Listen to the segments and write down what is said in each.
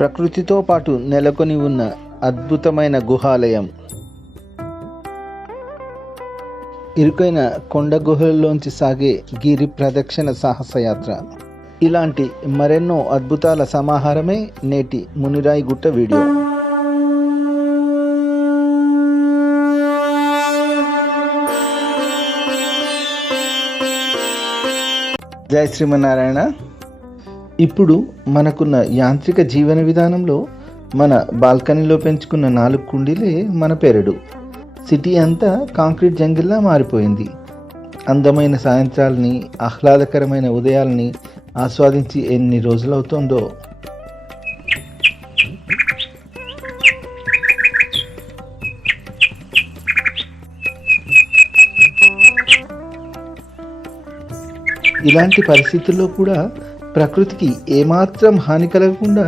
ప్రకృతితో పాటు నెలకొని ఉన్న అద్భుతమైన గుహాలయం. ఇరుకైన కొండ గుహల్లోంచి సాగే గిరి ప్రదక్షిణ సాహసయాత్ర. ఇలాంటి మరెన్నో అద్భుతాల సమాహారమే నేటి మునిరాయి గుట్ట వీడియో. జై శ్రీమన్నారాయణ. ఇప్పుడు మనకున్న యాంత్రిక జీవన విధానంలో మన బాల్కనీలో పెంచుకున్న నాలుగు కుండీలే మన పెరడు. సిటీ అంతా కాంక్రీట్ జంగిల్లా మారిపోయింది. అందమైన సాయంత్రాలని ఆహ్లాదకరమైన ఉదయాల్ని ఆస్వాదించి ఎన్ని రోజులవుతోందో. ఇలాంటి పరిస్థితుల్లో కూడా ప్రకృతికి ఏమాత్రం హాని కలగకుండా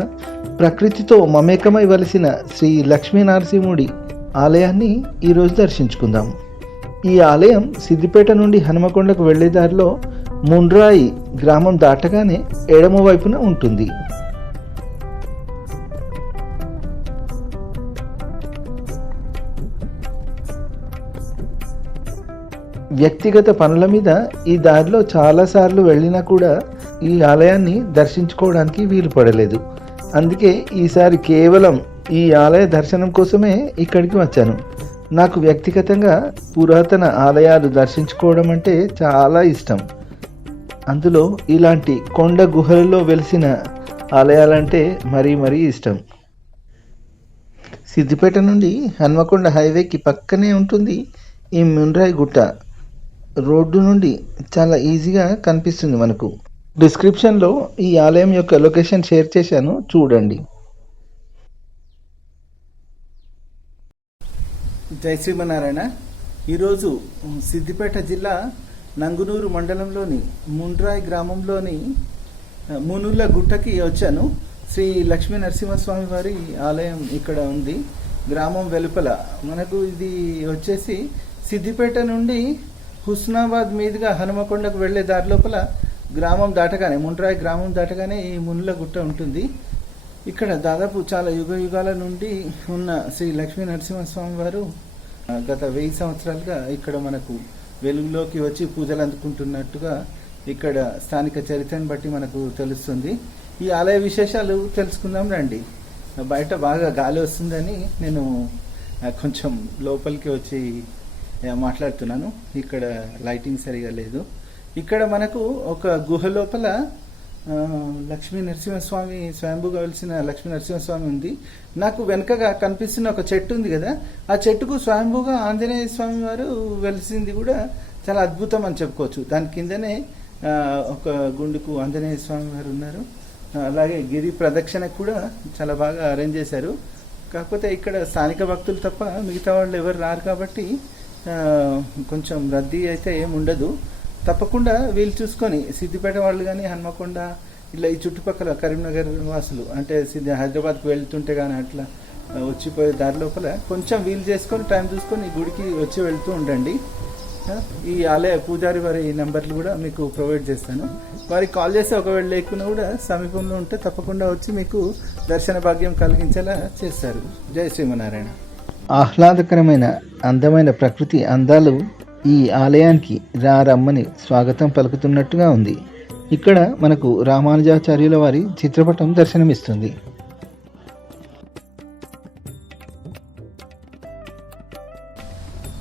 ప్రకృతితో మమేకమై వలసిన శ్రీ లక్ష్మీ నరసింహుడి ఆలయాన్ని ఈరోజు దర్శించుకుందాం. ఈ ఆలయం సిద్దిపేట నుండి హనుమకొండకు వెళ్ళే దారిలో ముండ్రాయి గ్రామం దాటగానే ఎడమ వైపున ఉంటుంది. వ్యక్తిగత పనుల మీద ఈ దారిలో చాలాసార్లు వెళ్ళినా కూడా ఈ ఆలయాన్ని దర్శించుకోవడానికి వీలు పడలేదు. అందుకే ఈసారి కేవలం ఈ ఆలయ దర్శనం కోసమే ఇక్కడికి వచ్చాను. నాకు వ్యక్తిగతంగా పురాతన ఆలయాలు దర్శించుకోవడం అంటే చాలా ఇష్టం. అందులో ఇలాంటి కొండ గుహలలో వెలిసిన ఆలయాలంటే మరీ మరీ ఇష్టం. సిద్దిపేట నుండి హన్మకొండ హైవేకి పక్కనే ఉంటుంది ఈ మున్రాయి గుట్ట. రోడ్డు నుండి చాలా ఈజీగా కనిపిస్తుంది మనకు. డిస్క్రిప్షన్లో ఈ ఆలయం యొక్క లొకేషన్ షేర్ చేశాను. చూడండి. జై శ్రీమనారాయణ ఈరోజు సిద్దిపేట జిల్లా నంగునూరు మండలంలోని ముండ్రాయ్ గ్రామంలోని మునుల గుట్టకి వచ్చాను. శ్రీ లక్ష్మీ నరసింహస్వామి వారి ఆలయం ఇక్కడ ఉంది. గ్రామం వెలుపల. మనకు ఇది వచ్చేసి సిద్దిపేట నుండి హుస్నాబాద్ మీదుగా హనుమకొండకు వెళ్ళే దారి లోపల గ్రామం దాటగానే ముండ్రాయి గ్రామం దాటగానే ఈ మునుల గుట్ట ఉంటుంది. ఇక్కడ దాదాపు చాలా యుగ యుగాల నుండి ఉన్న శ్రీ లక్ష్మీ నరసింహస్వామి వారు గత వెయ్యి సంవత్సరాలుగా ఇక్కడ మనకు వెలుగులోకి వచ్చి పూజలు అందుకుంటున్నట్టుగా ఇక్కడ స్థానిక చరిత్రను బట్టి మనకు తెలుస్తుంది. ఈ ఆలయ విశేషాలు తెలుసుకుందాం రండి. బయట బాగా గాలి వస్తుందని నేను కొంచెం లోపలికి వచ్చి మాట్లాడుతున్నాను. ఇక్కడ లైటింగ్ సరిగా లేదు. ఇక్కడ మనకు ఒక గుహ లోపల లక్ష్మీ నరసింహస్వామి స్వయంభుగా వెలిసిన లక్ష్మీ నరసింహస్వామి ఉంది. నాకు వెనకగా కనిపిస్తున్న ఒక చెట్టు ఉంది కదా ఆ చెట్టుకు స్వయంభూగా ఆంజనేయ స్వామి వారు వెలిసింది కూడా చాలా అద్భుతం అని చెప్పుకోవచ్చు. దాని కిందనే ఒక గుండుకు ఆంజనేయ స్వామి వారు ఉన్నారు. అలాగే గిరి ప్రదక్షిణకు కూడా చాలా బాగా అరేంజ్ చేశారు. కాకపోతే ఇక్కడ స్థానిక భక్తులు తప్ప మిగతా వాళ్ళు ఎవరు రారు కాబట్టి కొంచెం రద్దీ అయితే ఏమి ఉండదు తప్పకుండా వీళ్ళు చూసుకొని సిద్దిపేట వాళ్ళు కానీ హన్మకొండ ఇలా ఈ చుట్టుపక్కల కరీంనగర్ నివాసులు అంటే సిద్ధి హైదరాబాద్కి వెళ్తుంటే కానీ అట్లా వచ్చిపోయే దారి లోపల కొంచెం వీలు చేసుకొని టైం చూసుకొని ఈ గుడికి వచ్చి వెళ్తూ ఉండండి. ఈ ఆలయ పూజారి వారి నెంబర్లు కూడా మీకు ప్రొవైడ్ చేస్తాను. వారికి కాల్ చేస్తే ఒకవేళ లేకున్నా కూడా సమీపంలో ఉంటే తప్పకుండా వచ్చి మీకు దర్శన భాగ్యం కలిగించేలా చేస్తారు. జయ శ్రీమనారాయణ ఆహ్లాదకరమైన అందమైన ప్రకృతి అందాలు ఈ ఆలయానికి రా రమ్మని స్వాగతం పలుకుతున్నట్టుగా ఉంది. ఇక్కడ మనకు రామానుజాచార్యుల వారి చిత్రపటం దర్శనమిస్తుంది.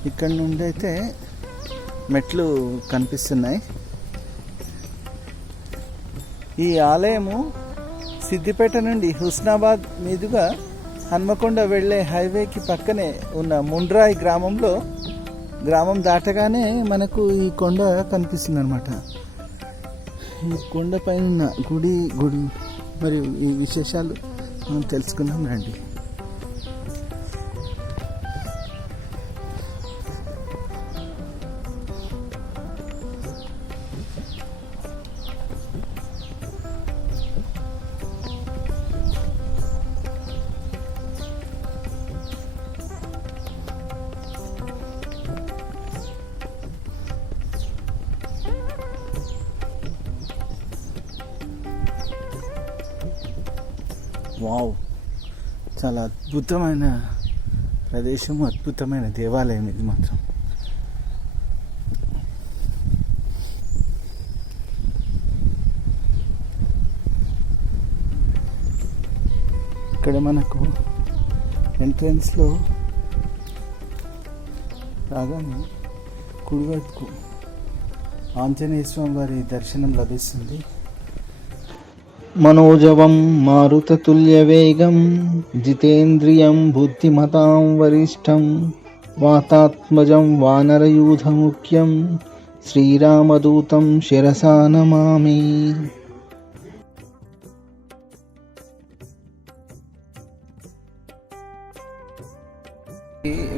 ఇక్కడ నుండి అయితే మెట్లు కనిపిస్తున్నాయి. ఈ ఆలయము సిద్దిపేట నుండి హుస్నాబాద్ మీదుగా హన్మకొండ వెళ్ళే హైవేకి పక్కనే ఉన్న ముండ్రాయి గ్రామంలో గ్రామం దాటగానే మనకు ఈ కొండ కనిపిస్తుంది అనమాట ఈ కొండ పైన గుడి గుడి మరియు ఈ విశేషాలు మనం తెలుసుకుందాం రండి. అద్భుతమైన ప్రదేశం అద్భుతమైన దేవాలయం ఇది మాత్రం. ఇక్కడ మనకు ఎంట్రన్స్లో రాగానే కుడివైపుకు ఆంజనేయ స్వామి వారి దర్శనం లభిస్తుంది. మనోజవం మారుతతుల్యవేగం జితేంద్రియం బుద్ధిమతాం వరిష్టం వాతాత్మజం వానరయూధముఖ్యం శ్రీరామదూతం శిరసా నమామి.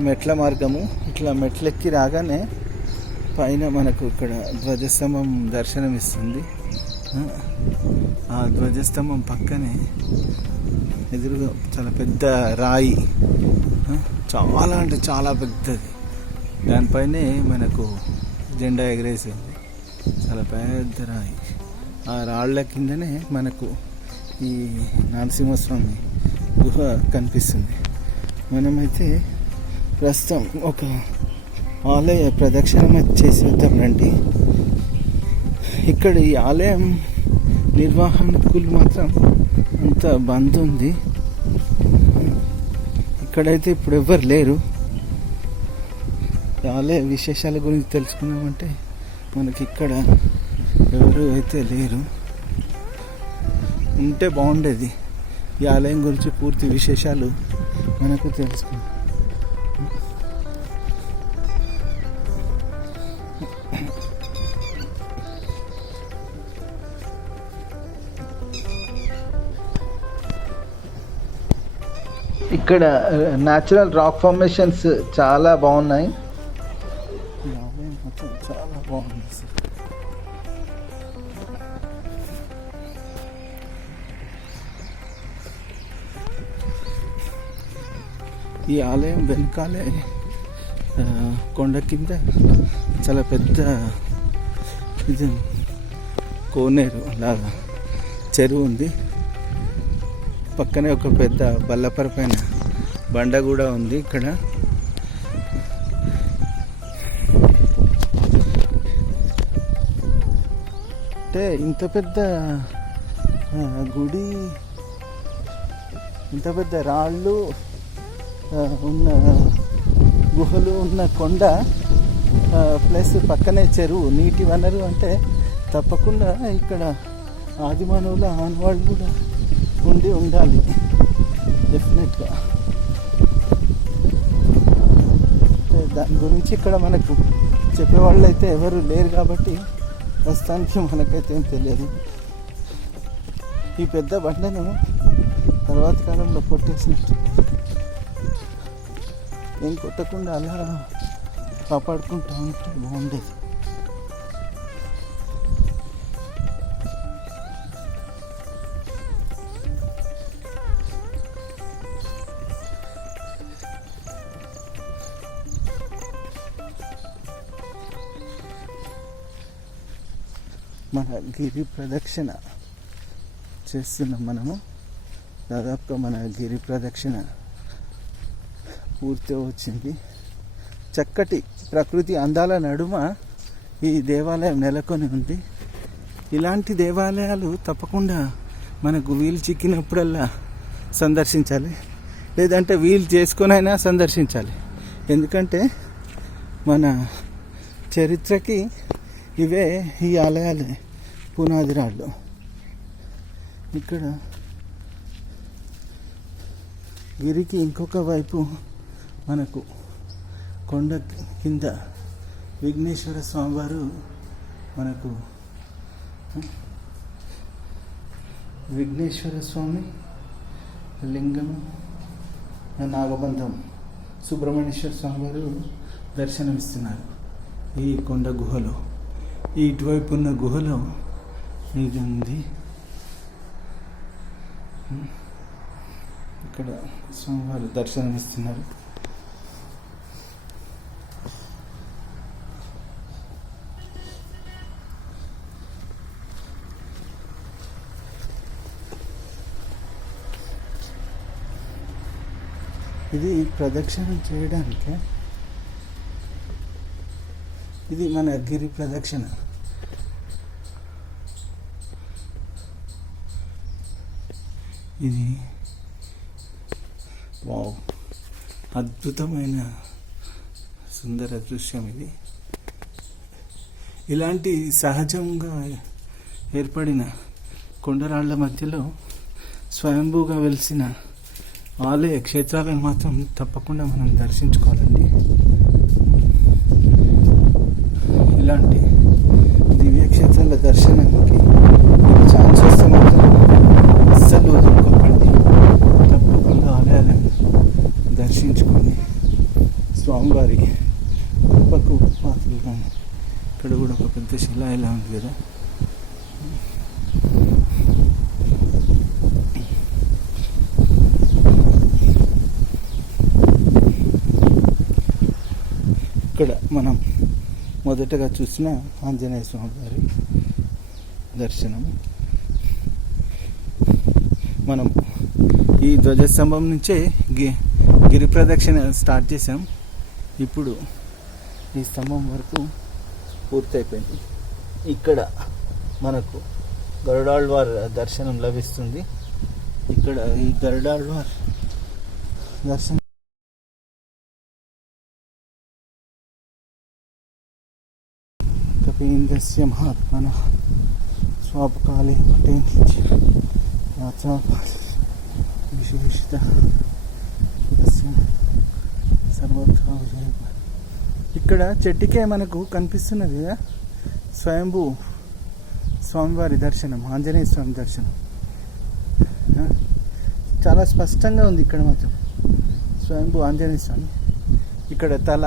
మెట్ల మార్గము ఇట్లా మెట్లెక్కి రాగానే పైన మనకు ఇక్కడ ధ్వజస్తంభం దర్శనమిస్తుంది. ఆ, ధ్వజస్తంభం పక్కనే ఎదురుగా చాలా పెద్ద రాయి. చాలా అంటే చాలా పెద్దది. దానిపైనే మనకు జెండా ఎగరేసింది. చాలా పెద్ద రాయి. ఆ రాళ్ళ కిందనే మనకు ఈ నరసింహస్వామి గుహ కనిపిస్తుంది. మనమైతే ప్రస్తుతం ఒక ఆలయ ప్రదక్షిణ చేసి వద్దాం రండి. ఇక్కడ ఈ ఆలయం నిర్వాహకులు మాత్రం అంత బంద్ ఉంది. ఇక్కడైతే ఇప్పుడు ఎవ్వరు లేరు. ఈ ఆలయ విశేషాల గురించి తెలుసుకున్నామంటే మనకి ఇక్కడ ఎవరు అయితే లేరు. ఉంటే బాగుండేది. ఈ ఆలయం గురించి పూర్తి విశేషాలు మనకు తెలుసుకున్నాం ఇక్కడ న్యాచురల్ రాక్ ఫార్మేషన్స్ చాలా బాగున్నాయి. ఈ ఆలయం చాలా బాగుంది ఈ ఆలయం వెనకాలే కొండ కింద చాలా పెద్ద ఇది కోనేరు లాగా చెరువు ఉంది. పక్కనే ఒక పెద్ద బల్లపర పైన బండ కూడా ఉంది ఇక్కడ. అంటే ఇంత పెద్ద గుడి ఇంత పెద్ద రాళ్ళు ఉన్న గుహలు ఉన్న కొండ ప్లస్ పక్కనే చెరువు నీటి వనరు అంటే తప్పకుండా ఇక్కడ ఆదిమానవుల ఆనవాళ్ళు కూడా ఉండి ఉండాలి. డెఫినెట్గా దాని గురించి ఇక్కడ మనకు చెప్పేవాళ్ళు అయితే ఎవరు లేరు కాబట్టి ప్రస్తుతానికి మనకైతే ఏం తెలియదు. ఈ పెద్ద బండను తర్వాత కాలంలో కొట్టేసినట్టు. ఏం కొట్టకుండా అలా కాపాడుకుంటా ఉంటే బాగుండేది. మన గిరి ప్రదక్షిణ చేస్తున్నాం మనము. దాదాపుగా మన గిరి ప్రదక్షిణ పూర్తి వచ్చింది. చక్కటి ప్రకృతి అందాల నడుమ ఈ దేవాలయం నెలకొని ఉంది. ఇలాంటి దేవాలయాలు తప్పకుండా మనకు వీలు చిక్కినప్పుడల్లా సందర్శించాలి. లేదంటే వీలు చేసుకొనైనా సందర్శించాలి. ఎందుకంటే మన చరిత్రకి ఇవే ఈ ఆలయాలే. పునాది రాళ్ళు ఇక్కడ గిరికి ఇంకొక వైపు మనకు కొండ కింద విఘ్నేశ్వర స్వామివారు మనకు విఘ్నేశ్వర స్వామి లింగం నాగబంధం సుబ్రహ్మణ్యేశ్వర స్వామివారు దర్శనమిస్తున్నారు ఈ కొండ గుహలో. ఇటువైపు ఉన్న గుహలో ఇది ఉంది. ఇక్కడ స్వామివారు దర్శనమిస్తున్నారు. ఇది ప్రదక్షిణ చేయడానికి. ఇది మన గిరి ప్రదక్షిణ. ఇది వావ్. అద్భుతమైన సుందర దృశ్యం ఇది. ఇలాంటి సహజంగా ఏర్పడిన కొండరాళ్ళ మధ్యలో స్వయంభూగా వెలిసిన ఆలయ క్షేత్రాలను మాత్రం తప్పకుండా మనం దర్శించుకోవాలండి ఇలాంటి దివ్య క్షేత్రాల దర్శనానికి మీకు ఛాన్స్ వస్తే మాత్రం అస్సలు వదులుకోకండి తప్పకుండా ఆలయాలను దర్శించుకొని స్వామివారి కృపకు పాత్రలుగా ఇక్కడ కూడా ఒక పెద్ద శిల ఇలా ఉంది కదా ఇక్కడ మనం మొదటగా చూసిన ఆంజనేయ స్వామి గారి దర్శనం. మనం ఈ ధ్వజస్తంభం నుంచే గి గిరి ప్రదక్షిణ స్టార్ట్ చేసాం ఇప్పుడు ఈ స్తంభం వరకు పూర్తయిపోయింది. ఇక్కడ మనకు గరుడాళ్వార్ దర్శనం లభిస్తుంది. ఇక్కడ ఈ గరుడాళ్వార్ దర్శనం కపీంద్రస్య మహాత్మన స్వాపకాలే పటేంద్ర విశేషిత సర్వత్రా ఇక్కడ చెట్టుకే మనకు కనిపిస్తున్నది కదా? స్వయంభూ స్వామివారి దర్శనం ఆంజనేయ స్వామి దర్శనం. చాలా స్పష్టంగా ఉంది ఇక్కడ మాత్రం. స్వయంభూ ఆంజనేయ స్వామి. ఇక్కడ తల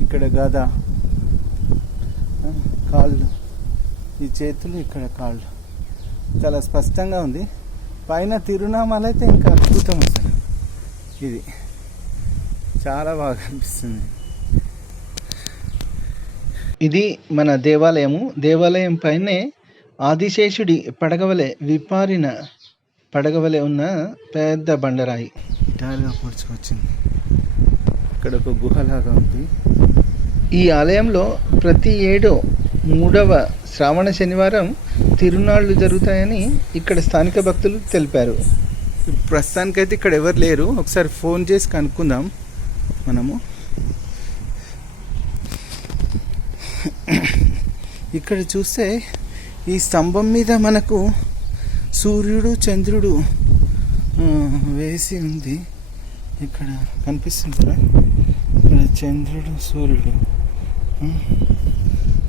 ఇక్కడ గద కాళ్ళు. ఈ చేతులు ఇక్కడ కాళ్ళు. చాలా స్పష్టంగా ఉంది. పైన తిరునామాలు అయితే ఇంకా అద్భుతం అసలు. ఇది చాలా బాగా అనిపిస్తుంది. ఇది మన దేవాలయము. దేవాలయం పైనే ఆదిశేషుడి పడగవలే విపారిన పడగవలే ఉన్న పెద్ద బండరాయి. ఇటాలుగా పొడుచుకొచ్చింది ఇక్కడ ఒక గుహలాగా ఉంది. ఈ ఆలయంలో ప్రతి ఏడో మూడవ శ్రావణ శనివారం తిరునాళ్ళు జరుగుతాయని ఇక్కడ స్థానిక భక్తులు తెలిపారు. ప్రస్తుతానికైతే ఇక్కడ ఎవరు లేరు. ఒకసారి ఫోన్ చేసి కనుక్కుందాం మనము. ఇక్కడ చూస్తే ఈ స్తంభం మీద మనకు సూర్యుడు చంద్రుడు వేసి ఉంది. ఇక్కడ కనిపిస్తుంటారా ఇక్కడ చంద్రుడు సూర్యుడు.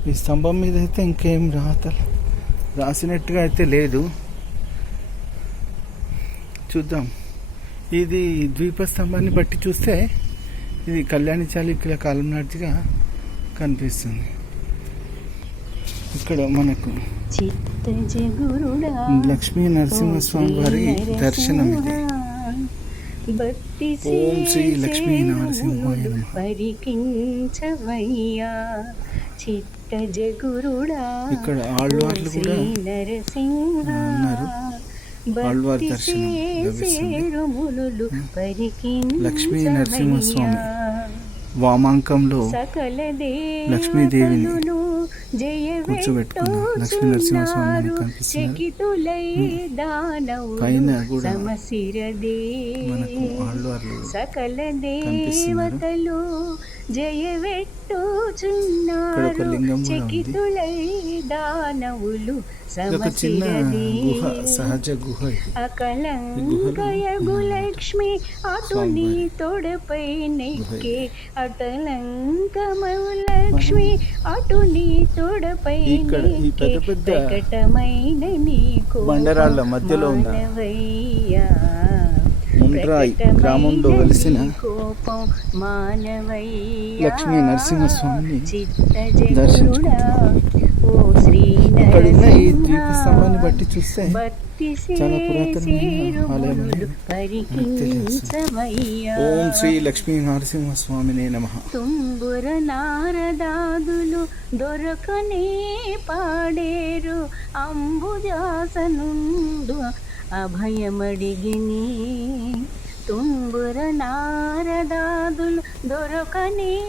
ఈ స్తంభం మీద అయితే ఇంకేం రాతలు. రాసినట్టుగా అయితే లేదు. చూద్దాం. ఇది ద్వీప స్తంభాన్ని బట్టి చూస్తే ఇది కళ్యాణి చాళుక్యుల కాలం నాటిగా కనిపిస్తుంది. ఇక్కడ మనకు లక్ష్మీ నరసింహస్వామి వారి దర్శనం ఇది. ఓం శ్రీ లక్ష్మీ నరసింహాయ పరికించవయ్యా చిత్తజగురుడా ఇక్కడ ఆళ్వార్లు కూడా నరసింహ. లక్ష్మీ నరసింహస్వామి వామాంకంలో లక్ష్మీదేవిని కూర్చోబెట్టుకున్న లక్ష్మీ నరసింహస్వామి కనిపిస్తున్నారు. పైన కూడా మనకు ఆళ్వార్లు సకల కనిపిస్తున్నారు. జయవెట్టుచున్నారు. చకితులై దానవులు సహజ గుహ ఇది. అకలంకయగు లక్ష్మి అటు నీ తోడపై నెక్కే అటలంకమవు లక్ష్మి అటు నీ తోడపై ప్రకటమైన నీకు బండరాళ్ళ మధ్యలో ఉన్న. ముండ్రాయి గ్రామంలో వెలిసిన మానవయ్యా. లక్ష్మీ నరసింహస్వామిని దర్శించుకుంటున్నాం. ఓ శ్రీ ఈ నరసింహ. ద్వీప స్తంభాన్ని బట్టి చూస్తే చాలా పురాతనమైన ఆలయం. ఓం శ్రీ లక్ష్మీ నరసింహస్వామినే నమ తుంబుర నారదాదులు దొరకనే పాడేరు అంబుజాసనుండు అభయమడిగిని తుంబుర నారదాదులు దొరకనే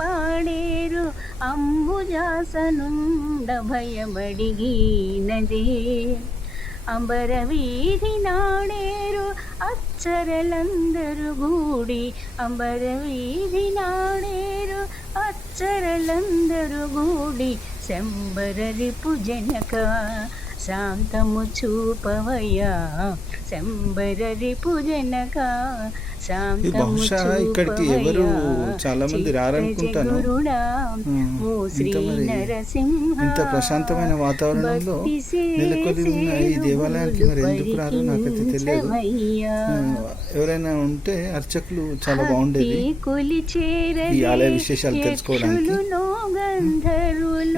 పాడేరు. అంబుజాసనుండ భయమడిగినదే అంబర వీధి నాడేరు అచ్చరలందరు గూడి. అంబర వీధి నాడేరు అచ్చరలందరు గూడి. శంబర రిపు జనక శాంతము చూపవయ్యా. బహుశా ఇక్కడికి ఎవరు చాలా మంది రారనుకుంటాను. ఇంత ప్రశాంతమైన వాతావరణంలో నెలకొని ఉన్న ఈ దేవాలయానికి మరి ఎందుకు రారో నాకైతే తెలియదు. ఎవరైనా ఉంటే అర్చకులు చాలా బాగుండేది. ఈ ఆలయ విశేషాలు తెలుసుకోవడానికి.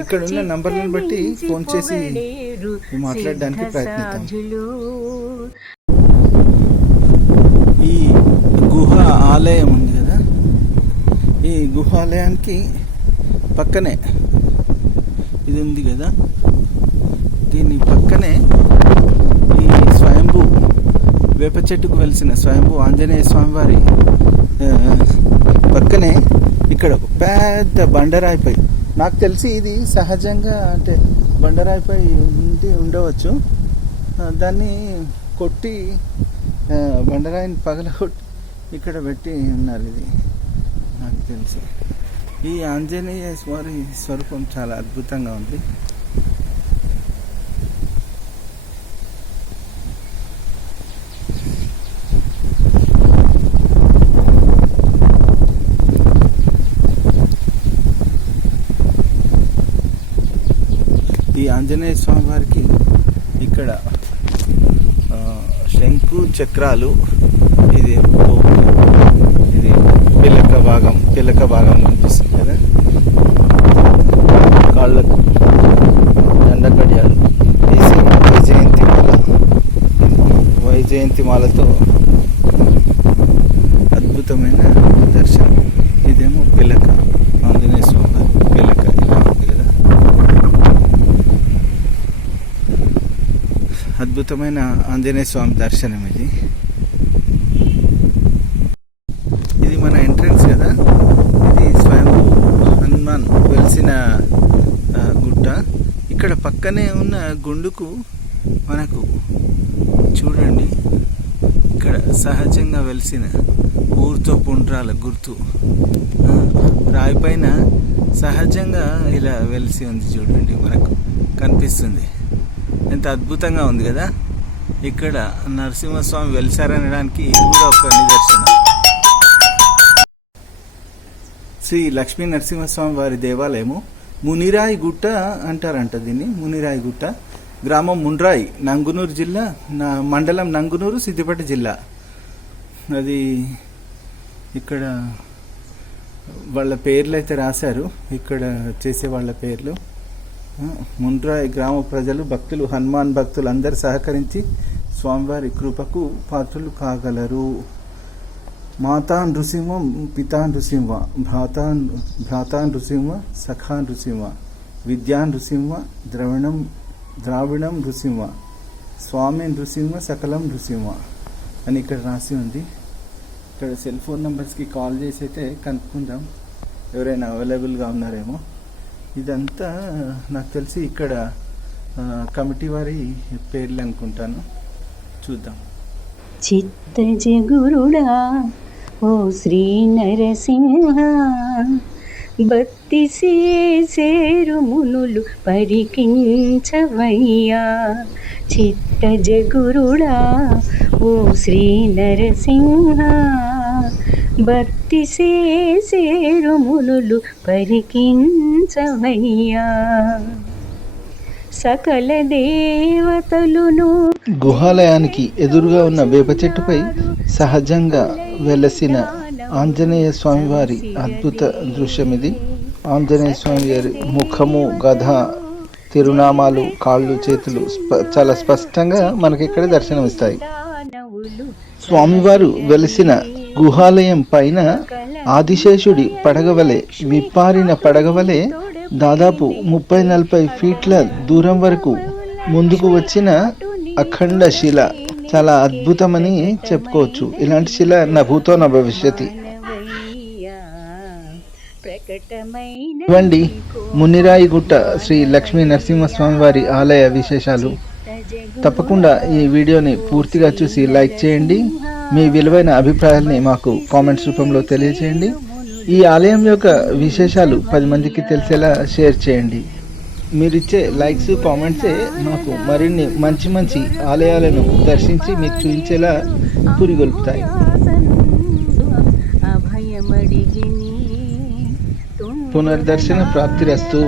ఇక్కడ ఉన్న నంబర్లను బట్టి ఫోన్ చేసి మాట్లాడడానికి ప్రయత్నిద్దాం. ఈ గుహ ఆలయం ఉంది కదా. ఈ గుహాలయానికి పక్కనే ఇది ఉంది కదా. దీని పక్కనే ఈ స్వయంభూ వేప చెట్టుకు వెలిసిన స్వయంభూ ఆంజనేయ స్వామివారి పక్కనే ఇక్కడ ఒక పెద్ద బండరాయిపై నాకు తెలిసి ఇది సహజంగా అంటే బండరాయిపై ఉండి ఉండవచ్చు. దాన్ని కొట్టి బండరాయిని పగలగొట్టి ఇక్కడ పెట్టి ఉన్నారు ఇది. నాకు తెలుసు. ఈ ఆంజనేయ స్వామి స్వరూపం చాలా అద్భుతంగా ఉంది. ఈ ఆంజనేయ స్వామి వారికి ఇక్కడ ఆ, శంకు చక్రాలు ఇది ఇది పిలక భాగం పిలక భాగం కనిపిస్తుంది కదా? కాళ్ళకు దండకడియాలు. వేసి వైజయంతి మాల. వైజయంతి మాలతో అద్భుతమైన దర్శనం. ఇదేమో పిలక. ఆంజనేయ స్వామి పిల్లక పిలక ఇలా ఉంది కదా? అద్భుతమైన ఆంజనేయ స్వామి దర్శనం ఇది మన ఎంట్రన్స్ కదా ఇది స్వయం హనుమాన్ వెలిసిన ఆ, గుట్ట ఇక్కడ పక్కనే ఉన్న గుండుకు మనకు చూడండి ఇక్కడ సహజంగా వెలిసిన ఊరితో పుండ్రాల గుర్తు. రాయి పైన సహజంగా ఇలా వెలిసి ఉంది చూడండి మనకు కనిపిస్తుంది. ఎంత అద్భుతంగా ఉంది కదా? ఇక్కడ నరసింహస్వామి వెలిసారనడానికి ఇది కూడా ఒక నిదర్శనం. శ్రీ లక్ష్మీ నరసింహస్వామి వారి దేవాలయము మునిరాయి గుట్ట అంటారంట దీన్ని మునిరాయి గుట్ట. గ్రామం ముండ్రాయి నంగునూరు జిల్లా నా మండలం నంగునూరు సిద్దిపేట జిల్లా. అది ఇక్కడ వాళ్ళ పేర్లు అయితే రాశారు ఇక్కడ చేసే వాళ్ళ పేర్లు. ముండ్రాయి గ్రామ ప్రజలు భక్తులు హనుమాన్ భక్తులు అందరు సహకరించి స్వామివారి కృపకు పాత్రలు కాగలరు. మాతా నృసింహ పితా నృసింహ భ్రాతా భ్రాతా నృసింహ సఖా నృసింహ విద్యా నృసింహ ద్రవిణం ద్రావిణం నృసింహ స్వామి నృసింహ సకలం నృసింహ అని ఇక్కడ రాసి ఉంది. ఇక్కడ సెల్ ఫోన్ నెంబర్స్కి కాల్ చేసి అయితే కనుక్కుందాం. ఎవరైనా అవైలబుల్గా ఉన్నారేమో. ఇదంతా నాకు తెలిసి ఇక్కడ కమిటీ వారి పేర్లు అనుకుంటాను. చూద్దాం. చిత్తజ గురుడా ఓ శ్రీ నరసింహ భక్తి సేరు మునులు పరికించవయ్యా. చిత్తజ గురుడా ఓ శ్రీ నరసింహ భక్తి సేరు మునులు పరికించవయ్యా. సకల దేవతలును గుహాలయానికి ఎదురుగా ఉన్న వేప చెట్టుపై సహజంగా వెలసిన ఆంజనేయ స్వామివారి అద్భుత దృశ్యం ఇది ఆంజనేయ స్వామి వారి ముఖము గధ తిరునామాలు కాళ్ళు చేతులు చాలా స్పష్టంగా మనకి ఇక్కడ దర్శనమిస్తాయి. స్వామివారు వెలిసిన గుహాలయం పైన ఆదిశేషుడి పడగవలే విప్పారిన పడగవలే దాదాపు ముప్పై నలభై ఫీట్ల దూరం వరకు ముందుకు వచ్చిన అఖండ శిల చాలా అద్భుతమని చెప్పుకోవచ్చు. ఇలాంటి శిల నా భూతో నా భవిష్యత్తి ఇవ్వండి. మునిరాయి గుట్ట శ్రీ లక్ష్మీ నరసింహస్వామి వారి ఆలయ విశేషాలు. తప్పకుండా ఈ వీడియోని పూర్తిగా చూసి లైక్ చేయండి. మీ విలువైన అభిప్రాయాల్ని మాకు కామెంట్స్ రూపంలో తెలియజేయండి ఈ ఆలయం యొక్క విశేషాలు పది మందికి తెలిసేలా షేర్ చేయండి. మీరిచ్చే లైక్స్ కామెంట్సే మాకు మరిన్ని మంచి మంచి ఆలయాలను దర్శించి మీకు చూపించేలా పురిగొల్పుతాయి. పునర్దర్శన ప్రాప్తిరస్తు